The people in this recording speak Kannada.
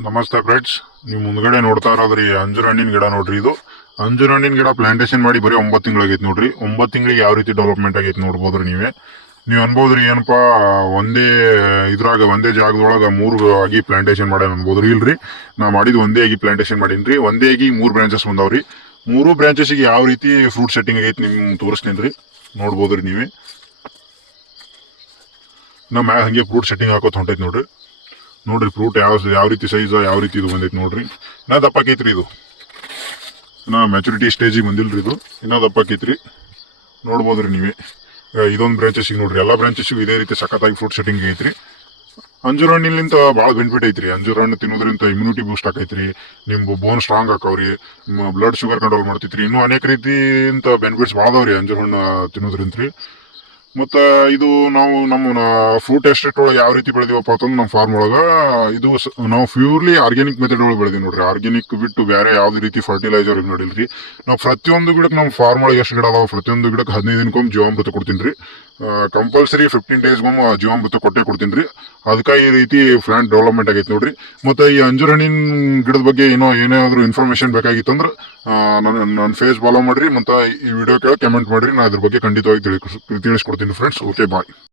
ನಮಸ್ತೆ ಫ್ರೆಂಡ್ಸ್, ನೀವು ಮುಂದ್ಗಡೆ ನೋಡ್ತಾ ಇರೋದ್ರಿ ಅಂಜೂರ ಹಣ್ಣಿನ ಗಿಡ ನೋಡ್ರಿ. ಇದು ಅಂಜೂರ ಹಣ್ಣಿನ ಗಿಡ ಪ್ಲಾಂಟೇಶನ್ ಮಾಡಿ ಬರೀ 9 ತಿಂಗಳಾಗೈತಿ ನೋಡ್ರಿ. 9 ತಿಂಗಳಿಗೆ ಯಾವ ರೀತಿ ಡೆವಲಪ್ಮೆಂಟ್ ಆಗೈತಿ ನೋಡ್ಬೋದ್ರಿ ನೀವು ಅನ್ಬೋದ್ರಿ ಏನಪ್ಪಾ, ಒಂದೇ ಒಂದೇ ಜಾಗದೊಳಗ 3 ಆಗಿ ಪ್ಲಾಂಟೇಶನ್ ಮಾಡಿ ಅನ್ಬೋದ್ರಿ. ಇಲ್ರಿ, ನಾ ಮಾಡಿದ್ ಒಂದೇ ಆಗಿ ಪ್ಲಾಂಟೇಶನ್ ಮಾಡೀನ್ರಿ. ಒಂದೇ ಆಗಿ 3 ಬ್ರಾಂಚಸ್ ಬಂದಾವ್ರಿ. 3 ಬ್ರಾಂಚಸ್ಗೆ ಯಾವ ರೀತಿ ಫ್ರೂಟ್ ಸೆಟ್ಟಿಂಗ್ ಆಗೈತಿ ನಿಮ್ ತೋರಿಸ್ತೀನಿ, ನೋಡ್ಬೋದ್ರಿ ನೀವೇ. ನಾ ಮ್ಯಾಗ ಹಂಗೆ ಫ್ರೂಟ್ ಸೆಟ್ಟಿಂಗ್ ಹಾಕೋತ್ ಹೊಂಟೈತಿ ನೋಡ್ರಿ ಫ್ರೂಟ್ ಯಾವ ರೀತಿ ಸೈಜ್ ಯಾವ ರೀತಿ ಇದು ಬಂದೈತಿ ನೋಡ್ರಿ. ಇನ್ನ ದಪ್ಪಾಕೈತ್ರಿ ಇದು, ಇನ್ನ ಮೆಚುರಿಟಿ ಸ್ಟೇಜಿಗೆ ಬಂದಿಲ್ರಿ. ಇದು ಇನ್ನ ದಪ್ಪಾಕೈತ್ರಿ, ನೋಡ್ಬೋದ್ರಿ ನೀವೇ. ಇದೊಂದು ಬ್ರಾಂಚಸ್ಸಿಗೆ ನೋಡ್ರಿ, ಎಲ್ಲಾ ಬ್ರಾಂಚಸ್ಸಿಗೂ ಇದೇ ರೀತಿ ಸಖತ್ತಾಗಿ ಫ್ರೂಟ್ ಸೆಟ್ಟಿಂಗ್ ಐತ್ರಿ. ಅಂಜೂರ ಹಣ್ಣಿನಿಂದ ಭಾಳ ಬೆನಿಫಿಟ್ ಐತ್ರಿ. ಅಂಜೂರ ಹಣ್ಣು ತಿನ್ನೋದ್ರಿಂದ ಇಮ್ಯುನಿಟಿ ಬೂಸ್ಟ್ ಆಕೈತ್ರಿ, ನಿಮ್ ಬೋನ್ ಸ್ಟ್ರಾಂಗ್ ಆಕಾವ್ರಿ, ಬ್ಲಡ್ ಶುಗರ್ ಕಂಟ್ರೋಲ್ ಮಾಡ್ತೈತ್ರಿ. ಇನ್ನೂ ಅನೇಕ ರೀತಿಯಿಂದ ಬೆನಿಫಿಟ್ಸ್ ಭಾಳ ಅದಾವ್ರಿ ಅಂಜೂರ ಹಣ್ಣು ತಿನ್ನೋದ್ರಿಂತ್ರಿ. ಮತ್ತ ಇದು ನಾವು ನಮ್ಮ ಫ್ರೂಟ್ ಎಸ್ಟೇಟ್ ಒಳಗೆ ಯಾವ ರೀತಿ ಬೆಳೆದಿವಪ್ಪ ಅಂತಂದ್ರೆ, ನಮ್ಮ ಫಾರ್ಮ್ ಒಳಗ ಇದು ನಾವು ಪ್ಯೂರ್ಲಿ ಆರ್ಗ್ಯಾನಿಕ್ ಮೆಥಡ್ ಒಳಗೆ ಬೆಳೆದಿವಿ ನೋಡ್ರಿ. ಆರ್ಗ್ಯಾನಿಕ್ ಬಿಟ್ಟು ಬೇರೆ ಯಾವ್ದೇ ರೀತಿ ಫರ್ಟಿಲೈಸರ್ ನೋಡಿಲ್ರಿ. ನಾವು ಪ್ರತಿಯೊಂದು ಗಿಡಕ್ಕೆ ನಮ್ಮ ಫಾರ್ಮ್ ಒಳಗೆ ಎಷ್ಟು ಗಿಡ ಅದಾವ, ಪ್ರತಿಯೊಂದು ಗಿಡಕ್ಕೆ 15 ದಿನಕ್ಕೊಮ್ಮೆ ಜೀವಾಮೃತ ಕೊಡ್ತೀನಿ. ಕಂಪಲ್ಸರಿ 15 ಡೇಸ್ಗೊಮ್ಮೆ ಜೀವಾಮೃತ ಕೊಟ್ಟೆ ಕೊಡ್ತೀನಿ. ಅದಕ್ಕಾಗಿ ಈ ರೀತಿ ಪ್ಲಾಂಟ್ ಡೆವಲಪ್ಮೆಂಟ್ ಆಗೈತೆ ನೋಡ್ರಿ. ಮತ್ತೆ ಈ ಅಂಜೂರ ಹಣ್ಣಿನ ಗಿಡದ ಬಗ್ಗೆ ಏನಾದ್ರು ಇನ್ಫಾರ್ಮೇಶನ್ ಬೇಕಾಗಿತ್ತಂದ್ರೆ ನನ್ನ ಫೇಸ್ ಫಾಲೋ ಮಾಡ್ರಿ, ಮತ್ತೆ ಈ ವಿಡಿಯೋ ಕೆಳಗೆ ಕಮೆಂಟ್ ಮಾಡ್ರಿ. ನಾ ಅದ್ರ ಬಗ್ಗೆ ಖಂಡಿತವಾಗಿ ತಿಳಿಸ್ಕೊಡ್ತೀನಿ ಫ್ರೆಂಡ್ಸ್. ಓಕೆ, ಬಾಯ್.